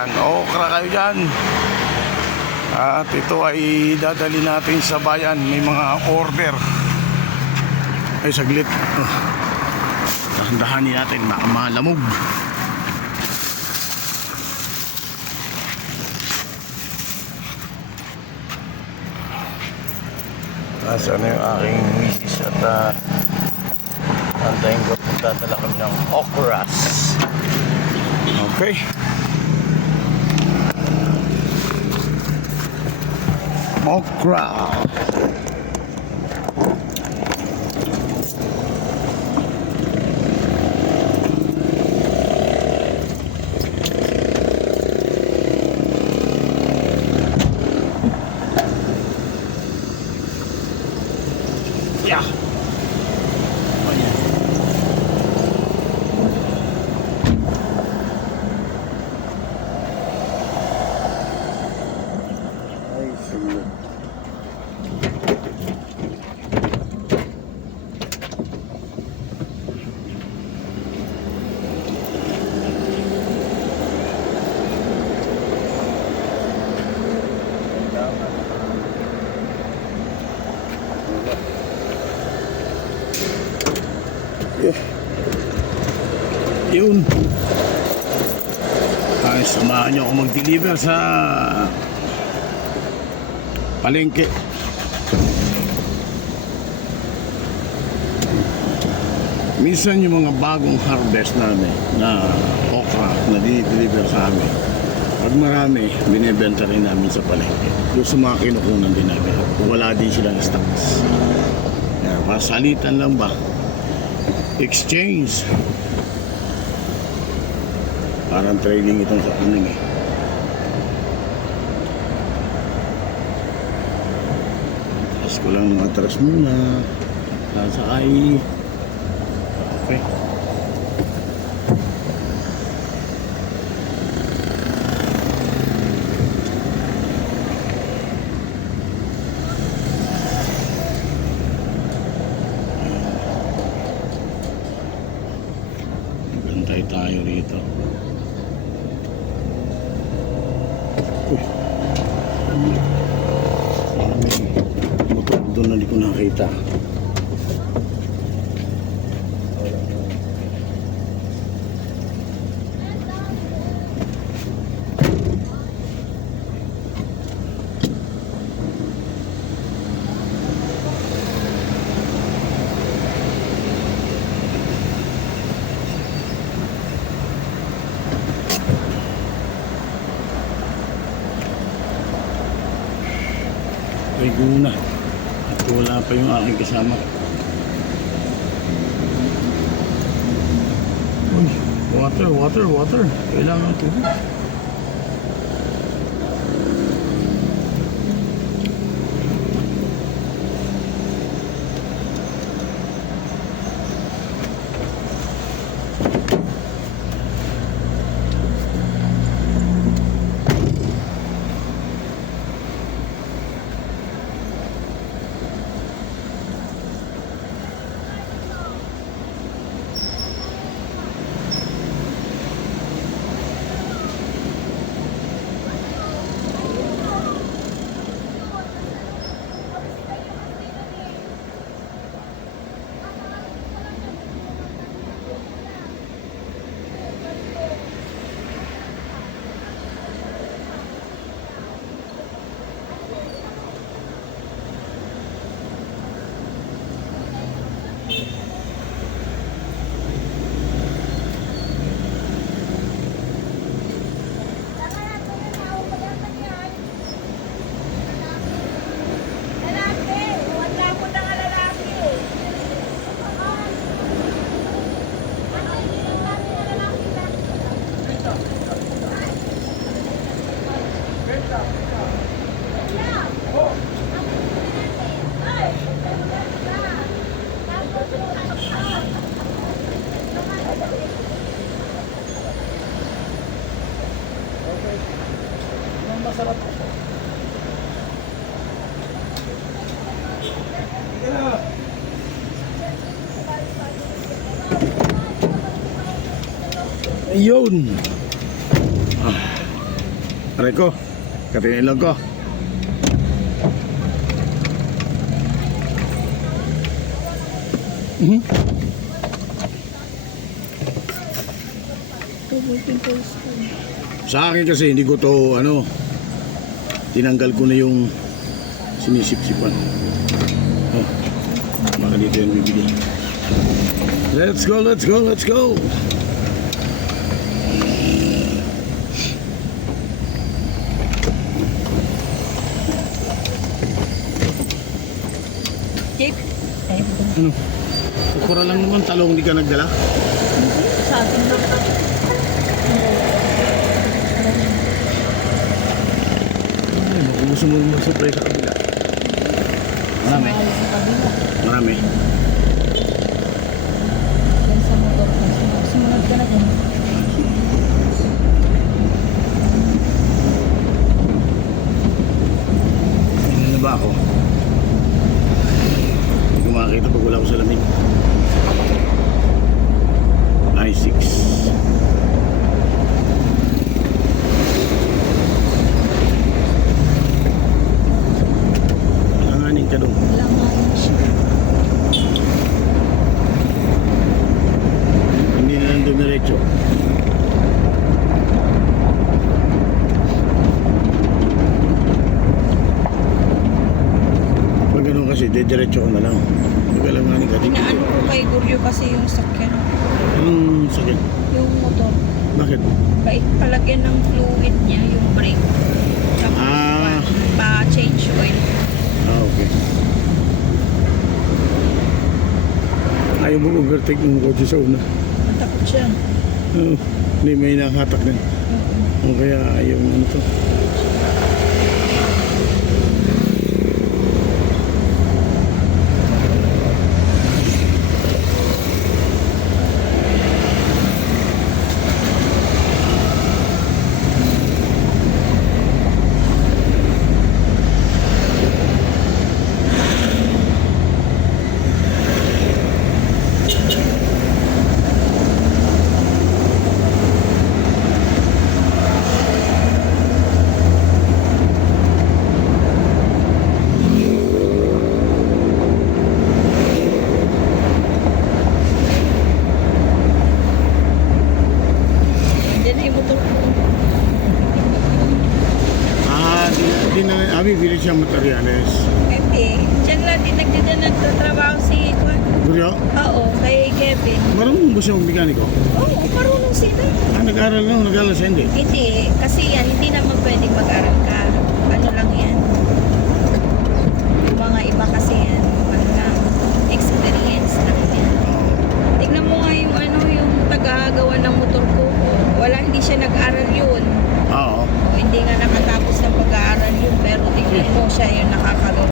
Yan, okra kayo dyan. At ito ay dadali natin sa bayan. May mga order. Ay, saglit. Dahan-dahanin natin, malamog. Nasaan na yung aking misis at antayin ko kung dadala kami ng okras. Okay. Okra. Yeah. Yun. Ay, samahan nyo ako mag-deliver sa palengke. Minsan yung mga bagong harvest namin na okra na dinideliver sa amin, pag marami, binibenta rin namin sa palengke. Yung sa mga kinukunan din namin, wala din silang stocks. Pasalitan lang ba? Exchange. Parang trading itong sa kuning eh. Tapos ko lang ng atras muna. Sasakay. Okay. Bantay tayo rito. Motor doon na di ko nakita. Ay guna at wala pa yung aking kasama. Uy, water kailangan tubig. Masarap. Ayun. Aray ko. Katinilog ko. Mhm. Sa akin kasi hindi ko to tinanggal ko na yung sinisip-sipan. Oh, baka dito yung bibili. Let's go, let's go, let's go! Jake? Ano? Ukura lang naman, talong hindi ka nagdala? Sa atin lang. Ay, baka gusto mo mag-supply sa kabila. Marami. Sa kabila. Marami. Yan sa motor ko. Sumunod ka na dyan. Ano na ba ako? Hindi ko makakita pag wala ko sa lamig. I6. Alanganin ka doon. Langanin siya. Hindi na lang dumiretso. Pag ganun kasi, diretso ko na lang. Pag alanganin ka dito. Inaano ko kay Guryo kasi yung sakyan. Anong sakit? Yung motor. Bakit? Palagyan ng fluid niya, yung brake. Tapos Ah. pa-change oil. Ah, okay. Ayaw mo overtake ng kotse sa una. Matakot siya. Hindi, may nakahatak din. O kaya ayaw mo to. Diyan na yung motor ko. Di na, bibili siya materyales. Hindi. Diyan lang din nagtatrabaho si Juan. Guryo, Oo, kay Kevin. marunong ba siya mekaniko? Oo, marunong sila. Nag-aral lang, nag-aral siya hindi. Hindi, kasi yan, hindi naman pwedeng mag-aral ka. Ano lang yan. Yung mga iba kasi yan, mga experience lang yan. Tignan mo nga yung yung taga-gawa ng motor ko. Wala, hindi siya nag-aral yun. Oo. O, hindi nga nakatapos ng pag-aaral yun, pero tignan mo siya yung nakakagawa.